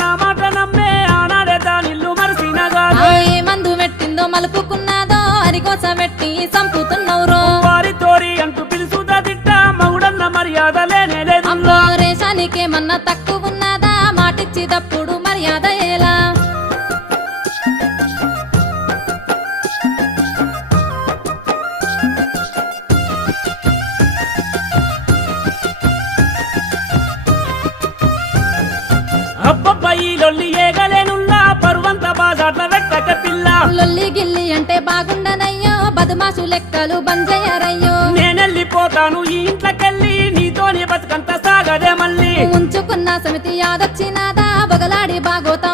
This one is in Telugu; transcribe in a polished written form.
నా మాట నమ్మే ఆనాడే దానిల్లు మరిసినగా ఏ మందు పెట్టిందో మలుపుకున్నాదో అరికోస పెట్టి సంపుతున్నవురో వారి తోరి అంటూ పిలుసుదా తిట్ట మగుడన్న మర్యాద లేనే లేదు అమ్మో రేషానికేమన్నా తక్కువ ఉన్నదా మాటిచ్చి తప్పుడు మర్యాద ఎలా అబ్బబ్బాయి లొల్లి ఏగలేనుల్లా పరువంత బాజాట్ల వెట్టక పిల్ల లొల్లి గిల్లి అంటే బాగుండనయ్యో బదుమాసు లెక్కలు బంజయ్యారయ్యో నేనెళ్ళిపోతాను ఈ ఇంట్లోకెళ్ళి నీతోనే బతుకంత సాగదే మళ్ళీ ఉంచుకున్న సమితి యాదొచ్చినాదా బొగలాడి బాగోత